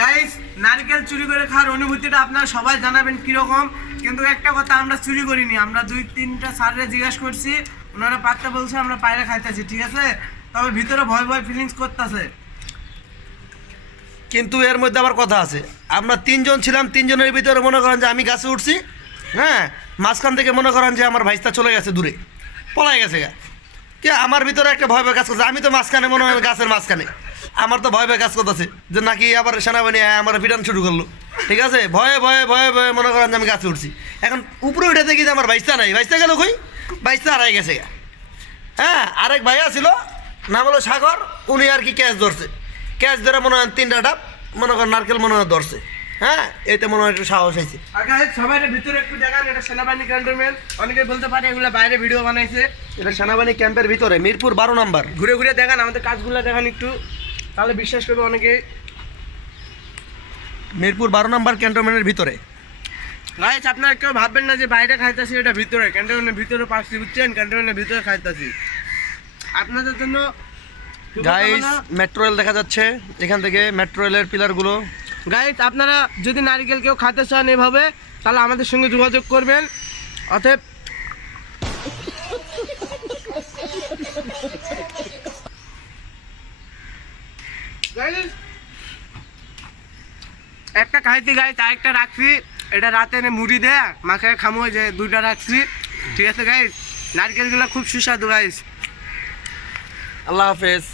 Guys, নারকেল চুরি করে খাওয়ার অনুভূতিটা আপনারা সবাই জানাবেন কিরকম। কিন্তু একটা কথা, আমরা চুরি করিনি, আমরা 2-3টা স্যাররে জিজ্ঞাসা করছি, ওনারা পাত্তা বলছে আমরা বাইরে খাইতেছি, ঠিক আছে। তবে ভিতরে ভয় ভয় ফিলিংস করতেছে। কিন্তু এর মধ্যে আবার কথা আছে, আমরা 3জন ছিলাম, 3জনের ভিতরে মনে করেন যে আমি গাছে উঠছি, হ্যাঁ, মাঝখান থেকে মনে করেন যে আমার ভাইস্তা চলে গেছে দূরে, পলাই গেছে গা। কে আমার ভিতরে একটা ভয় ভয় কাজ করছে, আমি তো মাঝখানে মনে হয় গাছের মাঝখানে, আমার তো ভয় ভয় কাজ করতেছে যে নাকি আবার সেনাবাহিনী আমার পিটান শুরু করলো, ঠিক আছে। ভয়ে ভয়ে ভয়ে ভয়ে মনে করেন যে আমি গাছে উঠছি। এখন উপরে উঠে দেখি যে আমার ভাইস্তা নাই, ভাইস্তা গেল কই, ভাইস্তা হারাই গেছে গা। হ্যাঁ, আরেক ভাইয়া ছিল, নাম হলো সাগর, উনি আর কি ক্যাচ ধরছে, ক্যাচ ধরে মনে হয় 3টা ডাব মনে করেন নারকেল মনে হয় ধরছে। হ্যাঁ, এতে মনে হয় একটু সাহস হয়েছে। আর গাইস, সবাই ভিতরে একটু দেখান, এটা সেনাবাহিনী ক্যান্টনমেন্ট। অনেকে বলতে পারে এগুলো বাইরে ভিডিও বানাইছে, এটা সেনাবাহিনী ক্যাম্পের ভিতরে, মিরপুর 12 নম্বর। ঘুরে ঘুরে দেখান, আমাদের কাজগুলো দেখান একটু, তাহলে বিশ্বাস করবে অনেকে। মিরপুর 12 নম্বর ক্যান্টনমেন্টের ভিতরে। গাইস, আপনারা কেউ ভাববেন না যে বাইরে খাইতেছি, এটা ভিতরে ক্যান্টনমেন্টের ভিতরে পাচ্ছি, বুঝছেন, ক্যান্টনমেন্টের ভিতরে খাইতেছি আপনাদের জন্য। গাইস, মেট্রো রেল দেখা যাচ্ছে এখান থেকে, মেট্রো রেলের পিলারগুলো। গাইস, আপনারা যদি নারকেল কেউ খাতে চান এভাবে, তাহলে আমাদের সঙ্গে যোগাযোগ করবেন। অতএব একটা খাইতে গাইস, আরেকটা রাখছি, এটা রাতে এনে মুড়ি দেয়া মাখায় খামো, যে 2টা রাখছি, ঠিক আছে গাইস। নারকেলগুলো খুব সুস্বাদু গাইস। আল্লাহ হাফেজ।